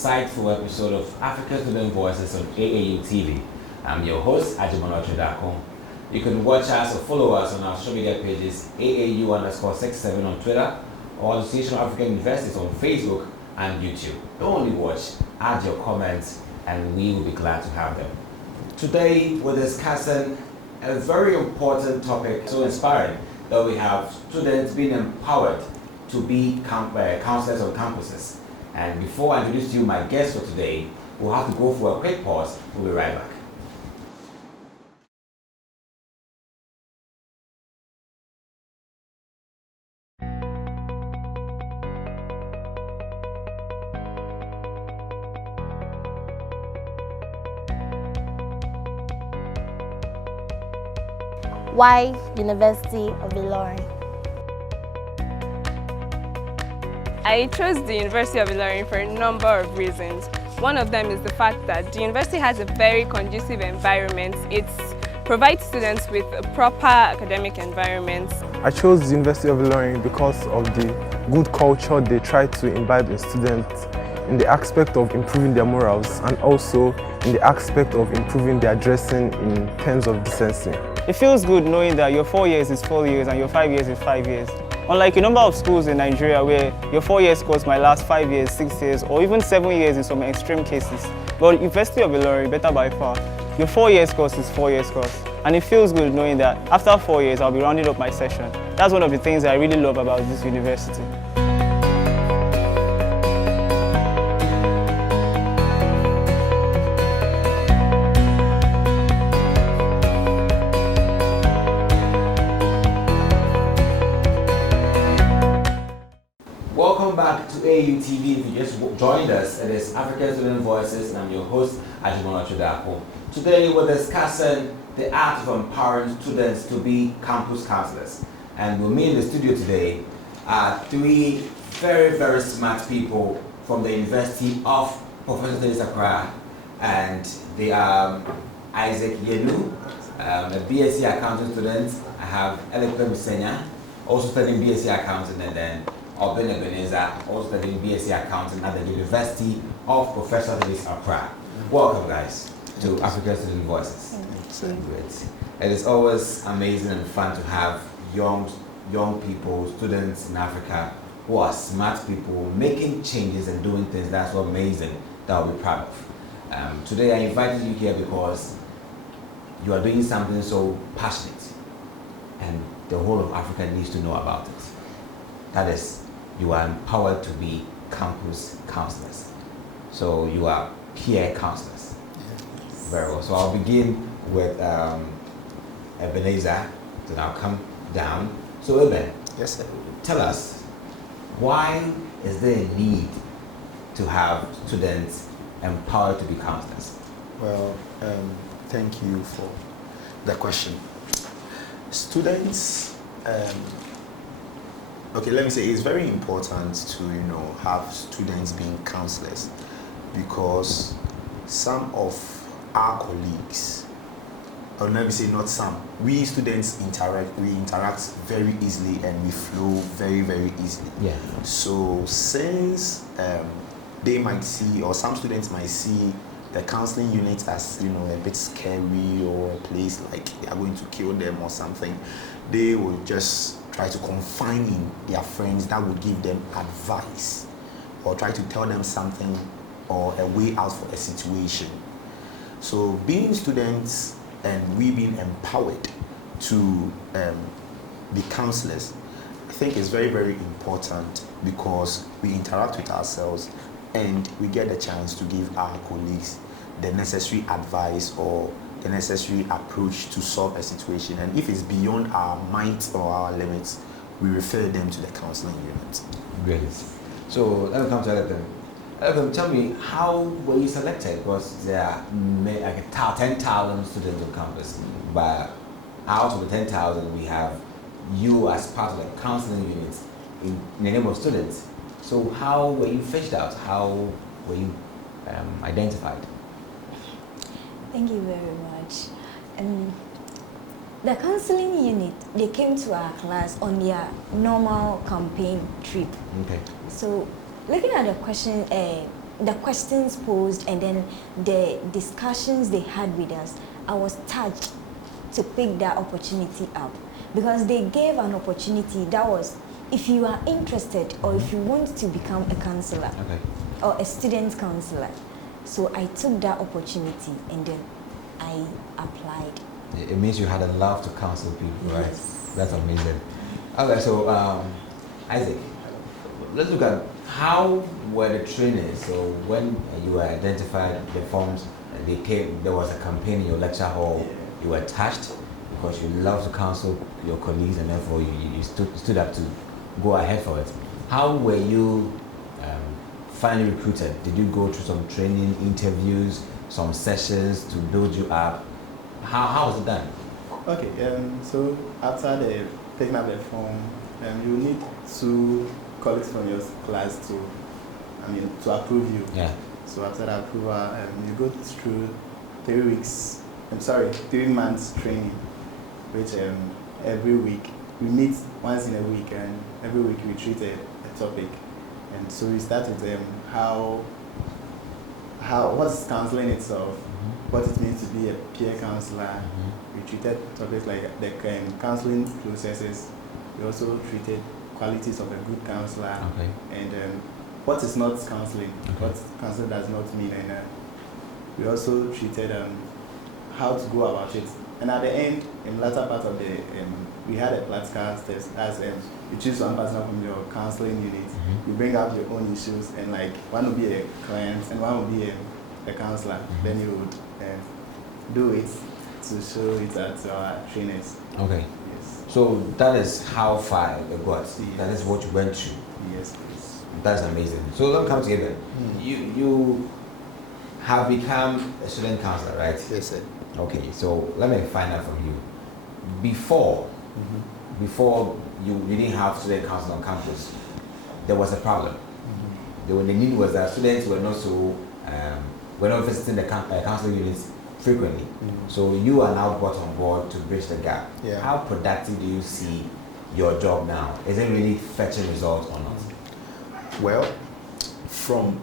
insightful episode of African Student Voices on AAU TV. I'm your host, Agyemang Darko. You can watch us or follow us on our social media pages, AAU_67 on Twitter, or Association of African Universities on Facebook and YouTube. Don't only watch, add your comments, and we will be glad to have them. Today, we're discussing a very important topic, so inspiring, that we have students being empowered to be counselors on campuses. And before I introduce you my guest for today, we'll have to go for a quick pause. We'll be right back. Why University of Ilorin? I chose the University of Ilorin for a number of reasons. One of them is the fact that the university has a very conducive environment. It provides students with a proper academic environment. I chose the University of Ilorin because of the good culture they try to imbibe in students in the aspect of improving their morals and also in the aspect of improving their dressing in terms of decency. It feels good knowing that your 4 years is 4 years and your 5 years is 5 years. Unlike a number of schools in Nigeria where your 4 years course might last 5 years, 6 years, or even 7 years in some extreme cases. But University of Ilorin, better by far, your 4 years course is 4 years course. And it feels good knowing that after 4 years, I'll be rounding up my session. That's one of the things I really love about this university. Welcome back to AAU TV. If you just joined us, it is African Student Voices, and I'm your host, Agyemang Darko. Today, we're discussing the art of empowering students to be campus counselors. And with me in the studio today are three very, very smart people from the University of Professor Accra, and they are Agyemang, a BSc accounting student. I have Eloquent Senya, also studying BSc accounting, and then Okyere, also studying BSc accounting at the University of Professor Accra. Welcome, guys, to African Student Voices. Great. It is always amazing and fun to have young people, students in Africa who are smart people making changes and doing things that's so amazing that I'll be proud of. Today I invited you here because you are doing something so passionate and the whole of Africa needs to know about it. That is, you are empowered to be campus counselors. So you are peer counselors. Yes. Very well. So I'll begin with Ebenezer, then I'll come down. So Eben, yes, sir. Tell us, why is there a need to have students empowered to be counselors? Well, thank you for the question. Students, okay, let me say it's very important to have students being counselors because some of our colleagues, or let me say not some, we students interact very easily and we flow very, very easily. Yeah. So since they might see, or some students might see the counseling unit as a bit scary or a place like they are going to kill them or something, they will just try to confine in their friends that would give them advice or try to tell them something or a way out for a situation. So being students and we being empowered to be counselors, I think is very, very important because we interact with ourselves and we get the chance to give our colleagues the necessary advice or the necessary approach to solve a situation. And if it's beyond our might or our limits, we refer them to the counseling unit. Great. So let me come to Eloquent. Tell me, how were you selected? Because there are like 10,000 students on campus, but out of the 10,000, we have you as part of the counseling unit in the name of students. So how were you fished out? How were you identified? Thank you very much. The counseling unit, they came to our class on their normal campaign trip. Okay. So looking at the question, the questions posed and then the discussions they had with us, I was touched to pick that opportunity up, because they gave an opportunity that was, if you are interested or if you want to become a counselor or a student counselor. So I took that opportunity and then I applied. It means you had a love to counsel people, right? Yes. That's amazing. Okay, so Isaac, let's look at how were the trainings. So when you were identified, the forms, they came, there was a campaign in your lecture hall, you were attached because you love to counsel your colleagues and therefore you stood up to go ahead for it. How were you finally recruited? Did you go through some training, interviews, some sessions to build you up? How was it done? Okay, so after the taking up the form, you need 2 colleagues from your class to approve you. Yeah. So after that approval, you go through 3 months training, which every week we meet once in a week, and every week we treat a topic. And so we start with what's counseling itself, what it means to be a peer counselor. We treated topics like the counseling processes. We also treated qualities of a good counselor, and what is not counseling, what counseling does not mean, and we also treated how to go about it. And at the end, in the latter part of the, we had a practical test. As you choose one person from your counseling unit, you bring up your own issues, and like one will be a client and one will be a counselor. Then you would do it to show it at our trainers. Okay. Yes. So that is how far it got. Yes. That is what you went through. Yes, please. That's amazing. So let's come together. You have become a student counselor, right? Yes, sir. Okay, so let me find out from you. Before you didn't have student counsel on campus, there was a problem. The need was that students were not visiting the counseling units frequently. So you are now brought on board to bridge the gap. Yeah. How productive do you see your job now? Is it really fetching results or not? Well, from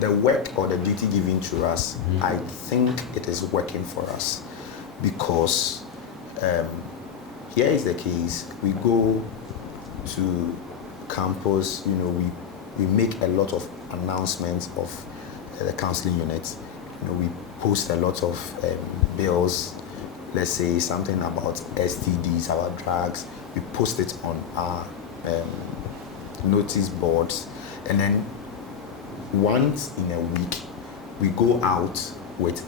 the work or the duty given to us, I think it is working for us, because here is the case. We go to campus, we make a lot of announcements of the counseling units. We post a lot of bills, let's say something about STDs, our drugs. We post it on our notice boards, and then once in a week we go out with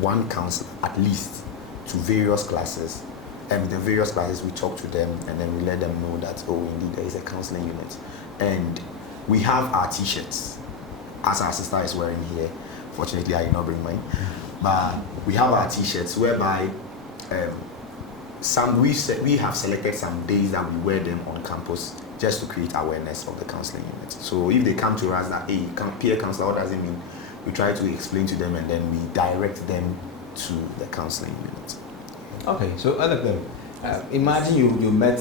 one counselor at least to various classes, and the various classes we talk to them, and then we let them know that, oh, indeed there is a counseling unit. And we have our t-shirts, as our sister is wearing here. Fortunately I did not bring mine, but we have our t-shirts whereby we have selected some days that we wear them on campus just to create awareness of the counseling unit. So if they come to us that, hey, peer counselor, what does it mean? We try to explain to them, and then we direct them to the counseling unit. Okay, so other thing, imagine you met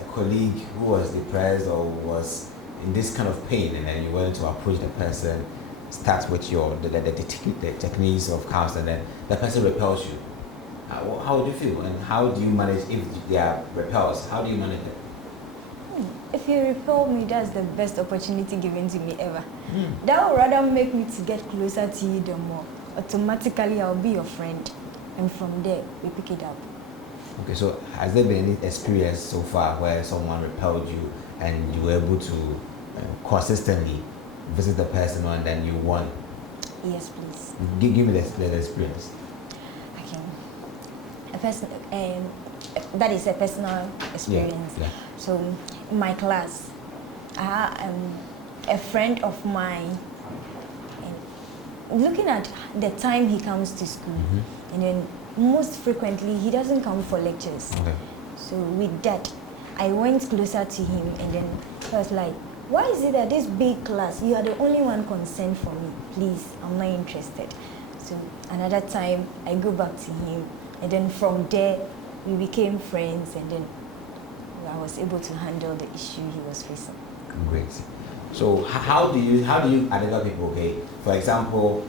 a colleague who was depressed or was in this kind of pain, and then you went to approach the person, start with the techniques of counseling, and the person repels you. How would you feel, and how do you manage if they are repelled? How do you manage it? If you repel me, that's the best opportunity given to me ever. That would rather make me to get closer to you the more. Automatically, I'll be your friend. And from there, we pick it up. Okay, so has there been any experience so far where someone repelled you and you were able to consistently visit the person and then you won? Yes, please. Give me the experience. Okay. That is a personal experience. Yeah. So, in my class, I have a friend of mine, and looking at the time he comes to school, and then most frequently he doesn't come for lectures. Okay. So with that, I went closer to him, and then I was like, why is it that this big class, you are the only one concerned for me? Please, I'm not interested. So another time, I go back to him, and then from there, we became friends, and then I was able to handle the issue he was facing. Great. So how do you identify people? Okay, for example,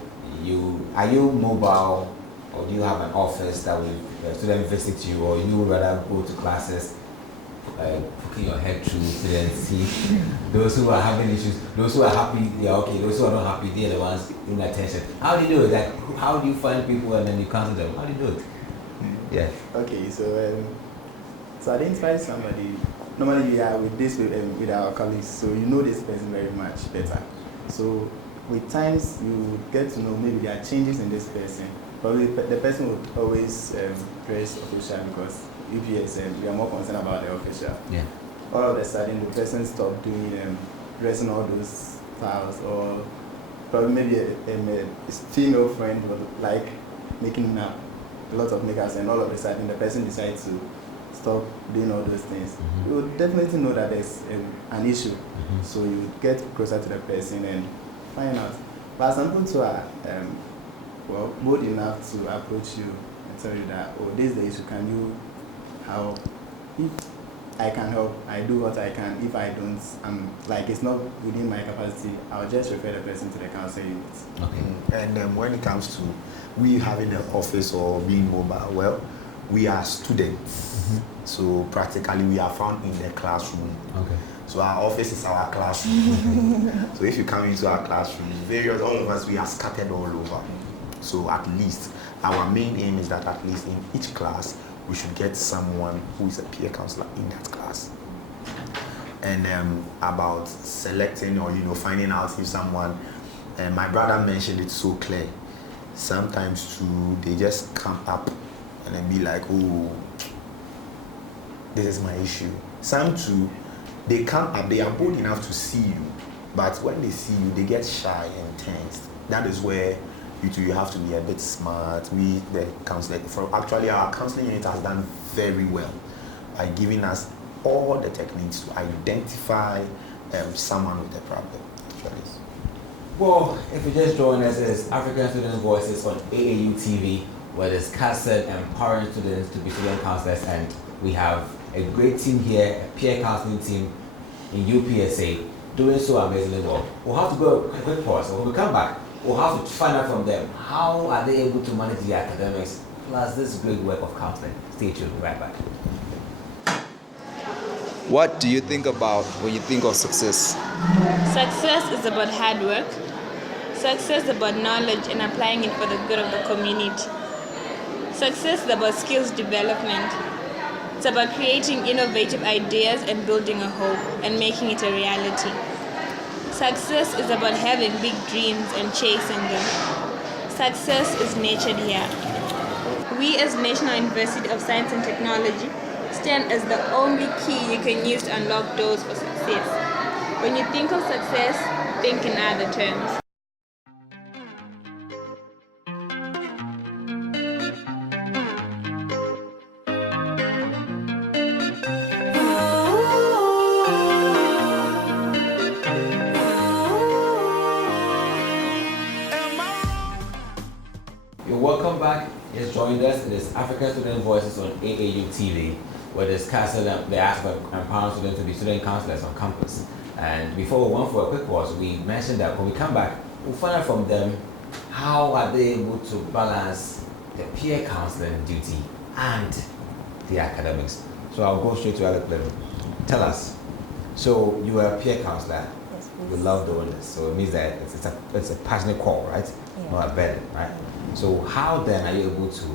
are you mobile, or do you have an office that will students visit you, or you would rather go to classes, putting your head through students, see those who are having issues, those who are happy, yeah, okay, those who are not happy, they're the ones in attention. How do you do it? Like, how do you find people and then you counsel them? How do you do it? Yeah. Okay, so identify somebody. Normally we are with this with our colleagues, so you know this person very much better. So with times you get to know maybe there are changes in this person. Probably the person would always dress official because UPS we are more concerned about the official. Yeah. All of a sudden the person stopped doing dressing all those styles, or probably maybe a female friend would like making a lot of makeups, and all of a sudden the person decides to stop doing all those things. You would definitely know that there's an issue. So you get closer to the person and find out. But some people too are bold enough to approach you and tell you that, oh, this is the issue, can you help? If I can help, I do what I can. If I don't, like it's not within my capacity, I'll just refer the person to the council unit. Okay. And when it comes to we having an office or being mobile, well, we are students. So practically we are found in the classroom. Okay. So our office is our classroom. So if you come into our classroom, all of us, we are scattered all over. So at least our main aim is that at least in each class we should get someone who is a peer counselor in that class. And about selecting or finding out if someone, my brother mentioned it so clear. Sometimes too they just come up and then be like, oh, this is my issue. Some too, they come up, they are bold enough to see you, but when they see you, they get shy and tense. That is where you have to be a bit smart. We, the counselor, actually our counseling unit has done very well by giving us all the techniques to identify someone with a problem. Actually. Well, if you just join us, it's African Student Voices on AAU TV, where discussing empowering students to be student counselors, and we have a great team here, a peer counseling team in UPSA, doing so amazingly well. We'll have to go a quick pause. When we come back, we'll have to find out from them how are they able to manage the academics plus this great work of counseling. Stay tuned, we'll be right back. What do you think about when you think of success? Success is about hard work. Success is about knowledge and applying it for the good of the community. Success is about skills development. It's about creating innovative ideas and building a hope and making it a reality. Success is about having big dreams and chasing them. Success is nurtured here. We as National University of Science and Technology stand as the only key you can use to unlock doors for success. When you think of success, think in other terms. Welcome back. Just joined us. It is African Student Voices on AAU TV. We're discussing the aspect of empowering students to be student counselors on campus. And before we went for a quick pause, we mentioned that when we come back, we'll find out from them how are they able to balance the peer counseling duty and the academics. So I'll go straight to Alec. Tell us. So you are a peer counselor. Yes, please. You love doing this. So it means that it's a passionate call, right? Yeah. Not a burden, right? So how then are you able to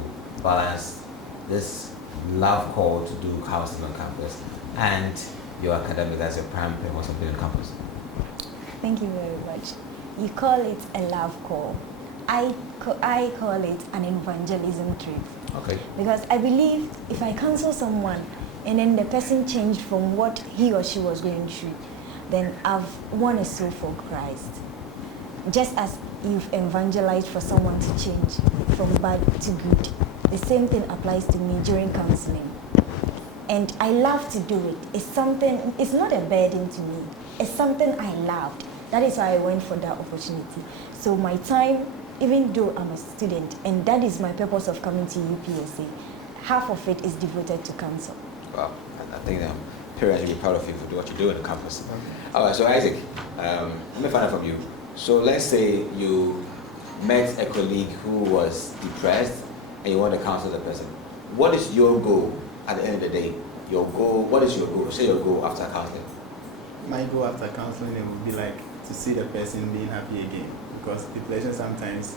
balance this love call to do counseling on campus and your academic as your prime purpose of being on campus? Thank you very much. You call it a love call. I call it an evangelism trip. Okay. Because I believe if I counsel someone and then the person changed from what he or she was going through, then I've won a soul for Christ. Just as you've evangelized for someone to change from bad to good, the same thing applies to me during counseling. And I love to do it. It's not a burden to me. It's something I loved. That is why I went for that opportunity. So my time, even though I'm a student, and that is my purpose of coming to UPSA, half of it is devoted to counsel. Wow, I think parents will be proud of you for what you do on the campus. All right, so Isaac, let me find out from you. So let's say you met a colleague who was depressed and you want to counsel the person. What is your goal at the end of the day? Your goal, what is your goal? Say your goal after counseling. My goal after counseling it would be like to see the person being happy again, because depression sometimes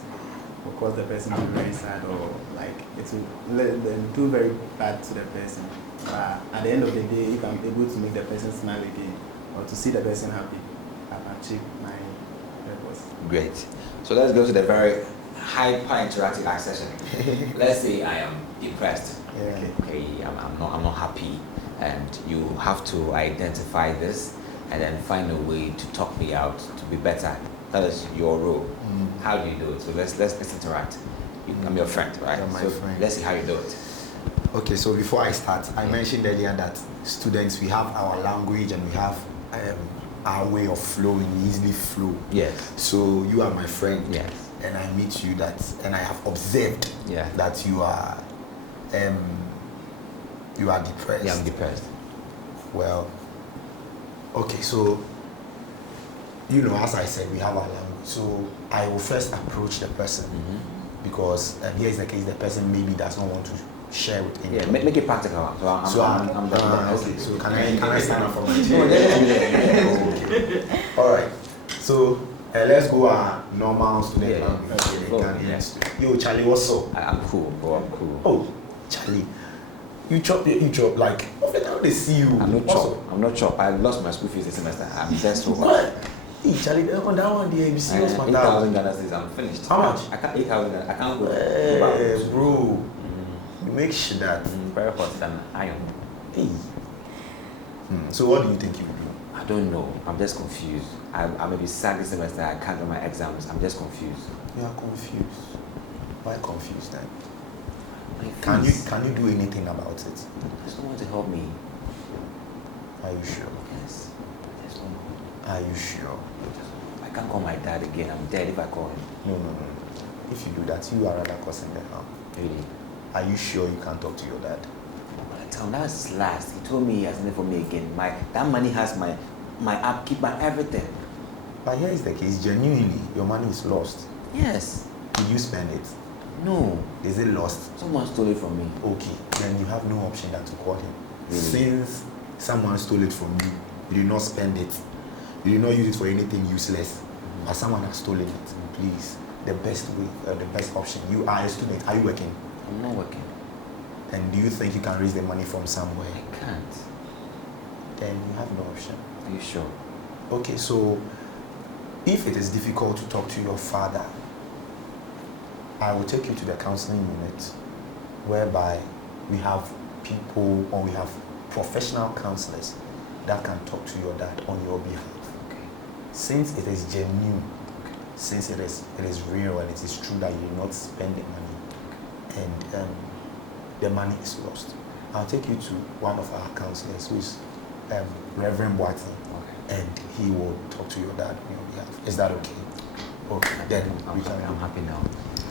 will cause the person to be very sad, or like it will let them do very bad to the person. But at the end of the day, if I'm able to make the person smile again or to see the person happy, I've achieved my purpose. Great. So let's go to the very hyper-interactive session. Let's say I am depressed. Yeah. Okay, I'm not happy, and you have to identify this and then find a way to talk me out to be better. That is your role. How do you do it? So let's interact. I'm your friend, right? You're my so friend. Let's see how you do it. Okay, so before I start, I mentioned earlier that students, we have our language and we have our way of flowing. We easily flow. Yes. So you are my friend. Yes. And I meet you and I have observed that you are depressed. Yeah, I'm depressed. Well, okay, so as I said, we have our language. So I will first approach the person because here's the case: the person maybe does not want to share with anyone. Yeah, make it practical. So I'm okay. So can I stand up for my chair? Okay. All right. So let's go our normal student language. Yo, Charlie, what's up? I'm cool, bro. I'm cool. Oh, Charlie. You chop like of the time they see you. I'm not chop. I lost my school fees this semester. I'm just so what? Hey, Charlie, on that one there, you serious for that? 8,000 Ghana cedis, I'm finished. How much? I can't 8,000. I can't go. Bro, you make sure that very hot than iron. Hey. So what do you think you will do? I don't know. I'm just confused. I may be sad this semester. I can't do my exams. I'm just confused. You are confused. Why confused then? Can you do anything about it? There's no one to help me. Are you sure? Yes. There's no one. Are you sure? I can't call my dad again. I'm dead if I call him. No. If you do that, you are rather causing the harm. Really? Are you sure you can't talk to your dad? That was his last. He told me he has nothing for me again. That money has my upkeep and everything. But here is the case. Genuinely, your money is lost. Yes. Did you spend it? No. Is it lost? Someone stole it from me. Okay. Then you have no option than to call him. Really? Since someone stole it from you, you did not spend it. You did not use it for anything useless. But someone has stolen it. Please, the best way, the best option. You are a student. Are you working? I'm not working. And do you think you can raise the money from somewhere? I can't. Then you have no option. Are you sure? Okay, so if it is difficult to talk to your father, I will take you to the counseling unit, whereby we have people or we have professional counselors that can talk to your dad on your behalf. Okay. Since it is genuine, since it is real and it is true that you did not spend the money, and the money is lost, I'll take you to one of our counselors, who is Reverend Boateng, and he will talk to your dad on your behalf. Is that okay? Okay, then I'm happy now.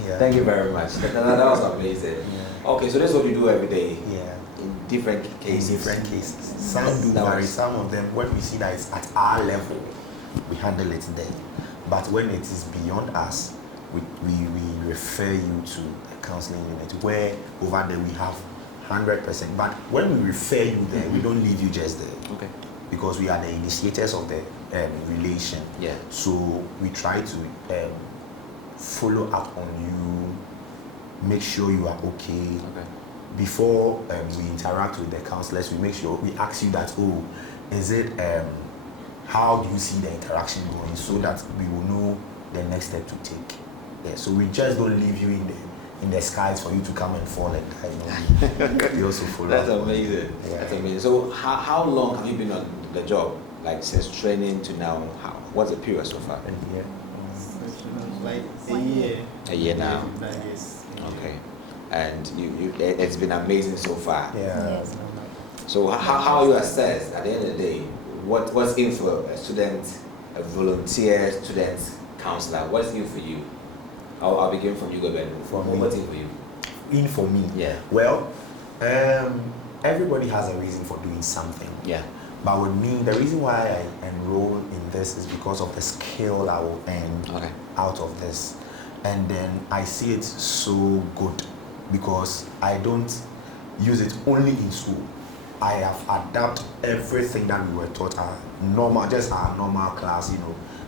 Yeah. Thank you very much. That was amazing. Yeah. Okay, so this is what we do every day. Yeah. In different cases. In different cases. Some do vary. Some of them, when we see that it's at our level, we handle it there. But when it is beyond us, we refer you to a counseling unit where over there we have 100%. But when we refer you there, we don't leave you just there. Okay. Because we are the initiators of the relation. Yeah. So we try to follow up on you, make sure you are okay. Before we interact with the counselors, we make sure we ask you that, is it how do you see the interaction going, so that we will know the next step to take. Yeah, so we just don't leave you in the skies for you to come and fall and die. We also follow. That's amazing. Yeah. That's amazing. So how long have you been on the job? Like since training to now? What's the period so far? A year. Like a year. A year now. Yes. Okay. And it's been amazing so far. Yeah. Yes. So how you assess at the end of the day what's in for a student, a volunteer student counselor? What's in for you? I'll begin from you, Gobert. What's in for you? In for me? Yeah. Well, everybody has a reason for doing something. Yeah. But with me, the reason why I enroll in this is because of the skill I will earn out of this. And then I see it so good because I don't use it only in school. I have adapted everything that we were taught, just our normal class,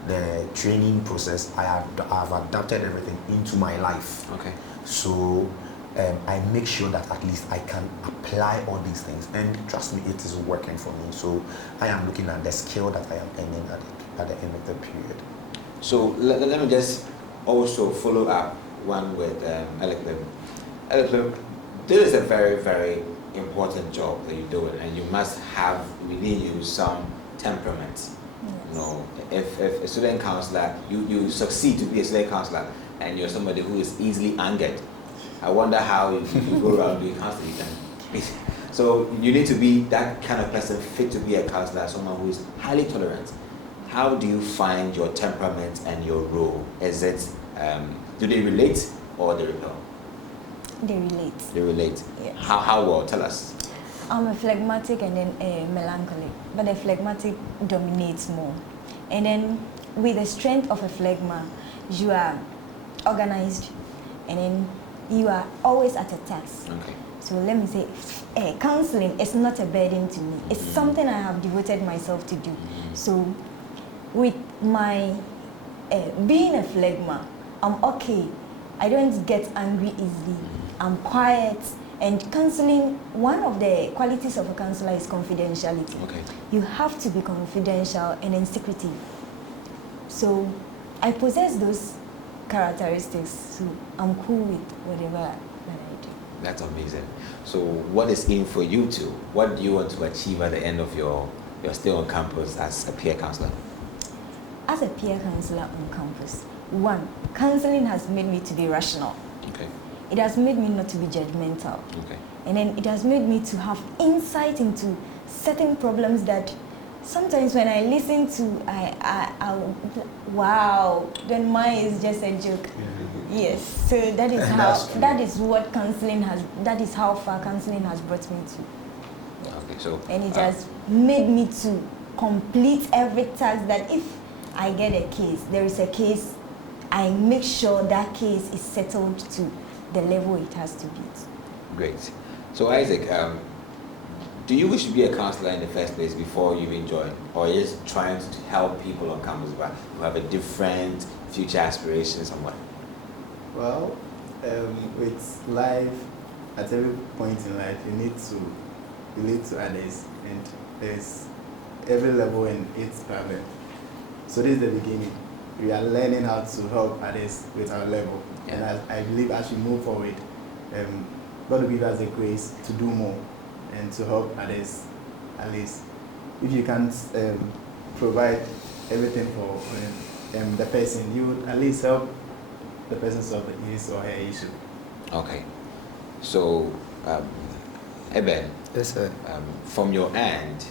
the training process. I have adapted everything into my life. Okay. So I make sure that at least I can apply all these things, and trust me, it is working for me. So I am looking at the skill that I am earning at the end of the period. So let me just also follow up one with Eleclip. Eleclip, this is a very, very important job that you're doing, and you must have within you some temperament. Yes. If a student counselor, you succeed to be a student counselor, and you're somebody who is easily angered, I wonder how if you go around doing counseling. So you need to be that kind of person fit to be a counselor, someone who is highly tolerant. How do you find your temperament and your role? Is it, do they relate or they repel? They relate. They relate. Yes. How well? Tell us. I'm a phlegmatic and then a melancholic, but the phlegmatic dominates more. And then with the strength of a phlegma, you are organized, and then you are always at a task. Okay. So let me say, counseling is not a burden to me. It's something I have devoted myself to do. So with my being a phlegma, I'm okay. I don't get angry easily. I'm quiet. And counseling, one of the qualities of a counselor is confidentiality. Okay. You have to be confidential and then secretive. So I possess those characteristics, so I'm cool with whatever that I do. That's amazing. So what is in for you two? What do you want to achieve at the end of your stay on campus as a peer counselor? As a peer counselor on campus, one, counseling has made me to be rational. Okay. It has made me not to be judgmental. Okay. And then it has made me to have insight into certain problems that sometimes when I listen to, wow, then mine is just a joke. Yes, so that is that is what counseling has, that is how far counseling has brought me to. Yeah. Okay, so. And it has made me to complete every task that if I get a case, there is a case, I make sure that case is settled to the level it has to be. Great. So Isaac, do you wish to be a counselor in the first place before you even joined, or are you just trying to help people on campus who have a different future aspirations and what? Well, with life, at every point in life, you need to relate to others, and there's every level in its problem. So this is the beginning. We are learning how to help others with our level. Yeah. And I believe as we move forward, God will give us the grace to do more and to help others. At least, if you can't provide everything for the person, you would at least help the person solve his or her issue. Okay. So, Eben, Yes, sir. from your end,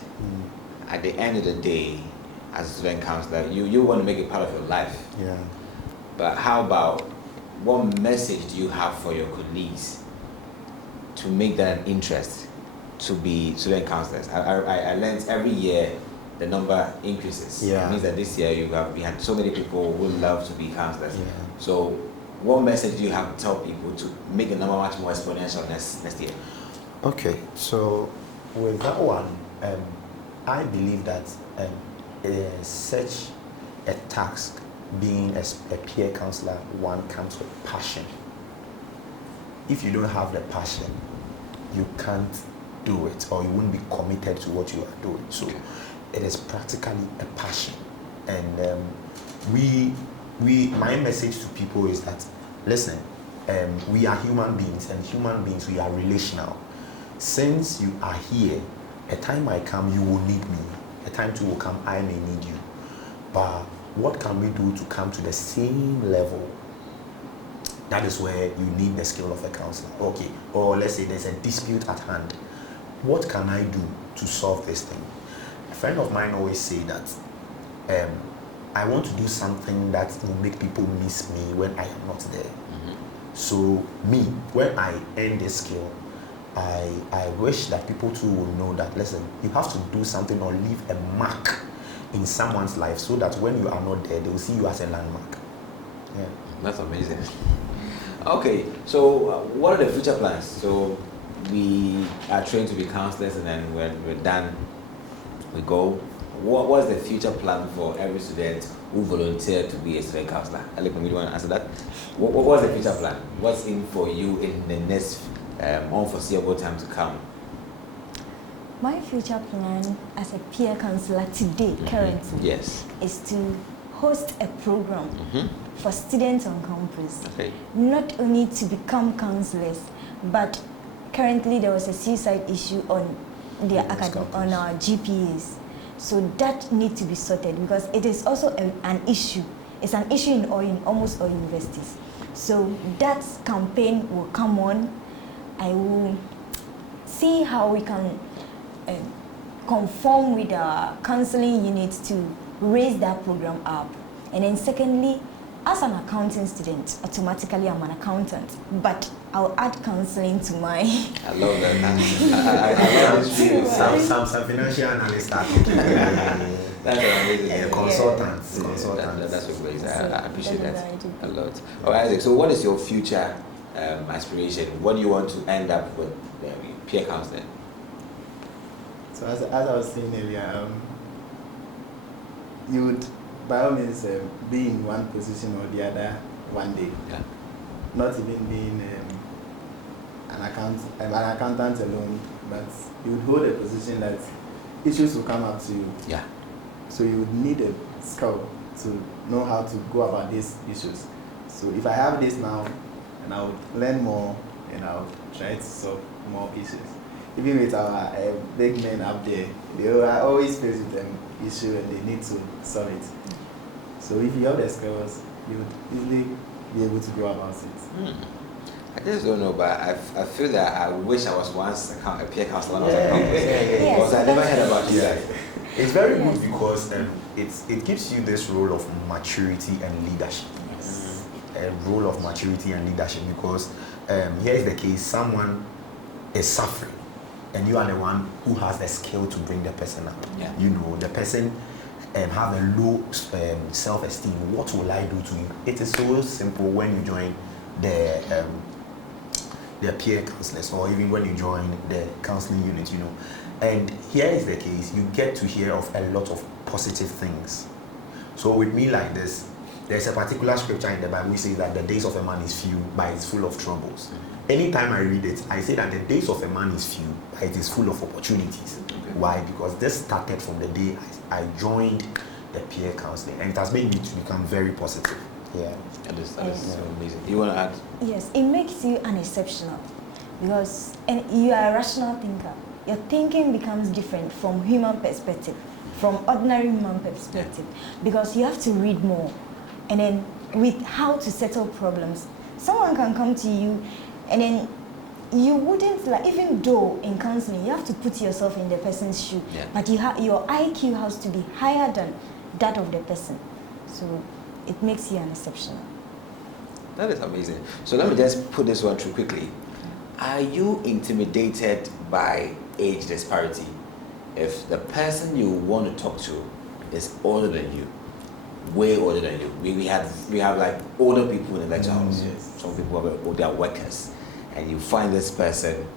at the end of the day, as a student counselor, you want to make it part of your life. Yeah. But how about, what message do you have for your colleagues to make that an interest to be student counselors? I learned every year the number increases. Yeah. It means that this year we had so many people who love to be counselors. Yeah. So what message do you have to tell people to make the number much more exponential next year? Okay, so with that one, I believe that such a task, being a peer counselor, one comes with passion. If you don't have the passion, you can't do it, or you wouldn't be committed to what you are doing. So it is practically a passion. And my message to people is that, listen, we are human beings, and human beings, we are relational. Since you are here, a time might come, you will need me. A time too will come, I may need you. But what can we do to come to the same level? That is where you need the skill of a counselor. Okay, or let's say there's a dispute at hand. What can I do to solve this thing? A friend of mine always say that I want to do something that will make people miss me when I am not there. So me, when I earn this skill, I wish that people too will know that, listen, you have to do something or leave a mark in someone's life so that when you are not there, they will see you as a landmark. Yeah. That's amazing. Okay, so what are the future plans? So we are trained to be counselors, and then when we're done, we go. What's the future plan for every student who volunteered to be a student counselor? Alex, you want to answer that? What's the future plan? What's in for you in the next unforeseeable time to come? My future plan as a peer counselor today, currently, yes, is to host a program for students on campus. Okay. Not only to become counselors, but currently there was a suicide issue on the on our GPAs. So that needs to be sorted because it is also an issue. It's an issue in almost all universities. So that campaign will come on. I will see how we can conform with our counseling units to raise that program up. And then secondly, as an accounting student, automatically I'm an accountant, but I'll add counseling to my... I love that. I love this. Some financial analysts are That's amazing. Consultants. That's what great. I appreciate that a lot. All right, Isaac, so what is your future aspiration? What do you want to end up with peer counseling? So as I was saying earlier, you would by all means be in one position or the other one day. Yeah. Not even being an accountant alone, but you would hold a position that issues will come up to you. Yeah. So you would need a skill to know how to go about these issues. So if I have this now, and I would learn more, and I would try to solve more issues. Even with our big men up there, they are always faced with an issue and they need to solve it. So if you have the skills, you would easily be able to go about it. I just don't know, but I feel that I wish I was once a peer counselor when I was a campus. Because I never heard about you guys. It's very good because it gives you this role of maturity and leadership. Yes. A role of maturity and leadership because here is the case, someone is suffering and you are the one who has the skill to bring the person up. Yeah. You know, the person have a low self-esteem. What will I do to you? It is so simple when you join the peer counselors or even when you join the counseling unit, you know. And here is the case, you get to hear of a lot of positive things. So with me like this, there's a particular scripture in the Bible which says that the days of a man is few, but it's full of troubles. Anytime I read it, I say that the days of a man is few, but it is full of opportunities. Okay. Why? Because this started from the day I joined the peer counseling, and it has made me to become very positive. Yeah. That is so amazing. You want to add? Yes, it makes you an exceptional because you are a rational thinker. Your thinking becomes different from human perspective, from ordinary human perspective, because you have to read more. And then with how to settle problems, someone can come to you and then you wouldn't, like, even though in counseling you have to put yourself in the person's shoe, but your IQ has to be higher than that of the person. So it makes you an exceptional. That is amazing. So let me just put this one through quickly. Are you intimidated by age disparity? If the person you want to talk to is older than you, way older than you, we have like older people in the lecture house. Yes. Some people they are workers, and you find this person,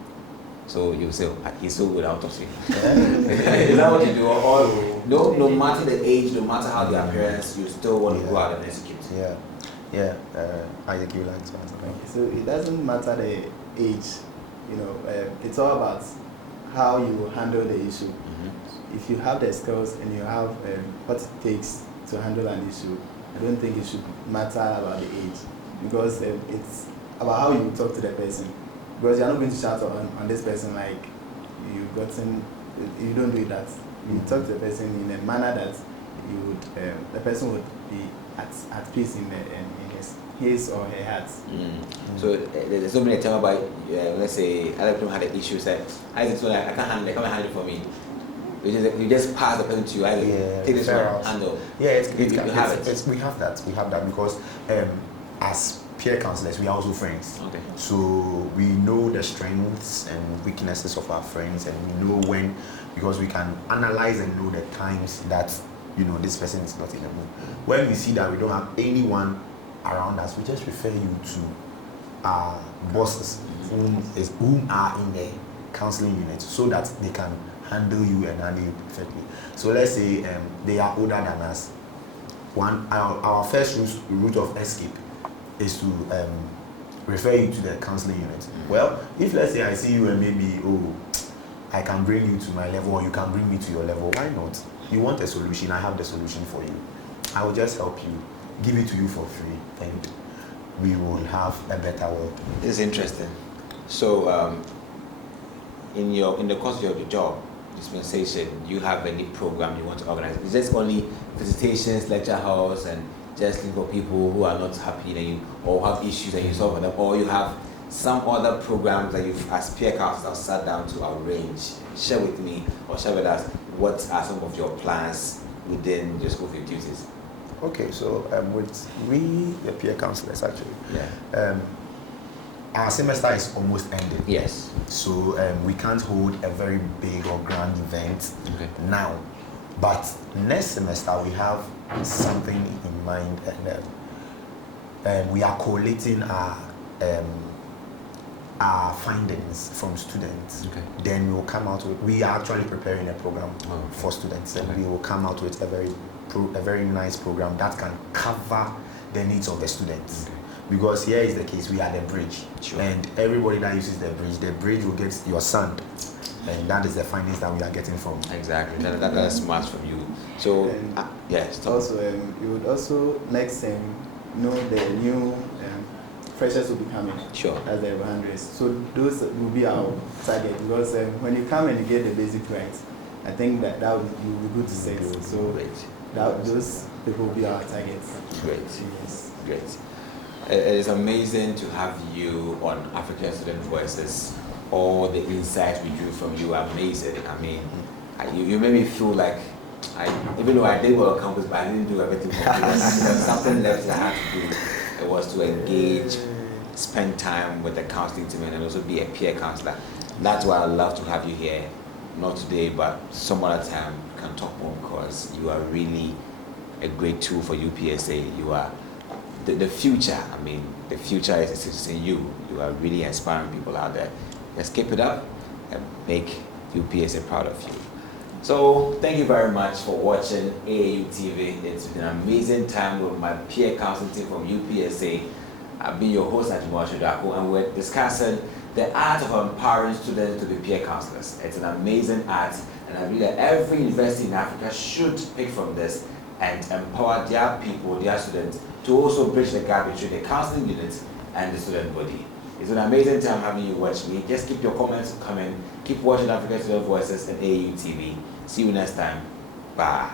so you say, oh, he's so good, I'll talk to him. Is that what you do? Or no matter the age, no matter how the appearance, you still want to go out and execute. Yeah. Isaac, you like to answer that? Okay, so it doesn't matter the age, you know, it's all about how you handle the issue. If you have the skills and you have what it takes to handle an issue, I don't think it should matter about the age, because it's about how you talk to the person. Because you're not going to shout on this person like you don't do that. You talk to the person in a manner that you would, the person would be at peace in his or her heart. So there's so many times about, let's say, other people had an issue, said, Isaac, so I can't handle it, come and handle it for me. You just pass the person to you, Isaac, take this one, handle. Yeah, we have that because as peer counselors, we are also friends. Okay. So we know the strengths and weaknesses of our friends, and we know when, because we can analyze and know the times that, you know, this person is not in the mood. When we see that we don't have anyone around us, we just refer you to our bosses whom are in the counseling unit, so that they can handle you and handle you perfectly. So let's say they are older than us. Our first route of escape is to refer you to the counseling unit. Well, if let's say I see you and maybe, I can bring you to my level, or you can bring me to your level, why not? You want a solution, I have the solution for you. I will just help you, give it to you for free, and we will have a better world. This is interesting. So, in the course of your job dispensation, you have any program you want to organize? Is this only visitations, lecture halls, and just looking for people who are not happy or have issues and you solve them, or you have some other programs that you've, as peer counselors, sat down to arrange? Share with me, or share with us, what are some of your plans within your scope of duties? Okay, so with we, the peer counselors, actually, our semester is almost ending. Yes. So we can't hold a very big or grand event now. But next semester we have something in mind, and we are collating our findings from students. Then we will come out with, we are actually preparing a program for students, and we will come out with a very nice program that can cover the needs of the students. Because here is the case, we are the bridge, and everybody that uses the bridge will get your sand, and that is the findings that we are getting from. Exactly, that's smart from you. So, yes. Also, you would also next know the new freshers will be coming. Sure. As the 100s. So those will be our target, because when you come and you get the basic rights, I think that will be good to say. So those people will be our targets. Great. Yes. Great. It is amazing to have you on African Student Voices. All the insights we drew from you are amazing. I mean, you made me feel like, even though I did well on campus, but I didn't do everything for you. There was something left that I had to do. It was to engage, spend time with the counseling team, and also be a peer counselor. That's why I love to have you here. Not today, but some other time we can talk more, because you are really a great tool for UPSA. You are the future. I mean, the future is in you. You are really inspiring people out there. Just keep it up and make UPSA proud of you. So thank you very much for watching AAU TV. It's been an amazing time with my peer counseling team from UPSA. I've been your host, Agyemang, Darko, and we're discussing the art of empowering students to be peer counselors. It's an amazing art, and I believe that every university in Africa should pick from this and empower their people, their students, to also bridge the gap between the counseling units and the student body. It's an amazing time having you watch me. Just keep your comments coming. Keep watching African Student Voices and AAU TV. See you next time. Bye.